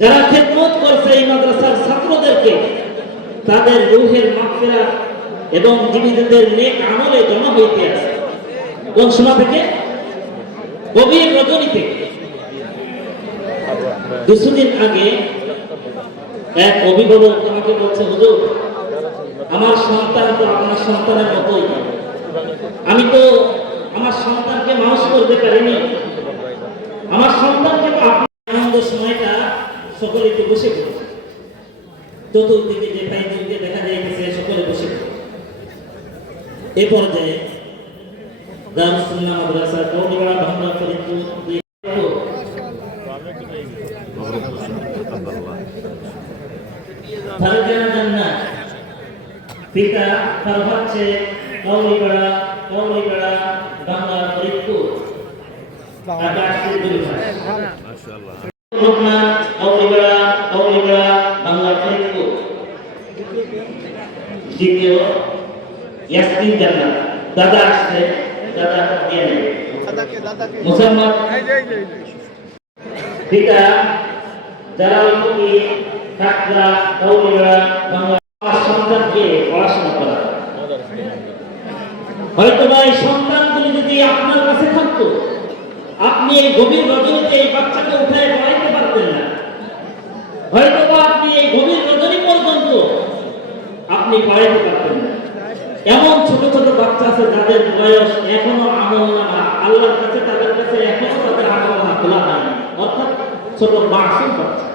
যারা খেদমত করছে এই মাদ্রাসার ছাত্রদেরকে তাদের রূহের মাগফিরাত এবং জীবিতদের নেক আমলে জমা হইতে আছে। কোন সময় থেকে? গভীর রজনীতে। কিছুদিন আগে এক অভিভাবক আমাকে বলছে, হুজুর আমার সন্তান তো আপনার সন্তানের মতোই, আমি তো আমার সন্তানকে মানুষ করতে পারিনি, আমার সন্তানকে তো আপনার আনন্দ সময়টা সকলে একটু বসে পড়ে, চতুর্দিকে যে ভাইদেরকে দেখা যাইতেছে সকলে বসে পড়ে। এ পর্যায়ে দারুস সুন্নাহ মাদ্রাসা কৌলিপাড়া ভাঙ্গা ফরিদপুর পিতা ফরহাদ শেখ কৌলিপাড়া ভাঙ্গা ফরিদপুর আকাশ মাশাআল্লাহ লোকনাথ কৌলিপাড়া ভাঙ্গা ফরিদপুর। দ্বিতীয় ইয়াসমিন জান্নাত দাদা আসছে, দাদা দিয়ে নেই মুসাম্মদ পিতা জালাল ফকির কাকরা কৌলিপাড়া ভাঙ্গা। সন্তানকে পড়াশোনা করা, হয়তো বা এই সন্তানগুলি যদি আপনার কাছে থাকতো, আপনি এই গভীর রজনীতে এই বাচ্চাকে উঠায় পড়াইতে পারতেন না, হয়তো বা আপনি এই গভীর রজনী পর্যন্ত আপনি পড়াইতে পারতেন না। এমন ছোট ছোট বাচ্চা আছে যাদের বয়স এখনো আমলনামা আল্লাহর কাছে, তাদের কাছে এখনো তাদের আমলনামা খোলা নাই, অর্থাৎ ছোট মাসুম বাচ্চা।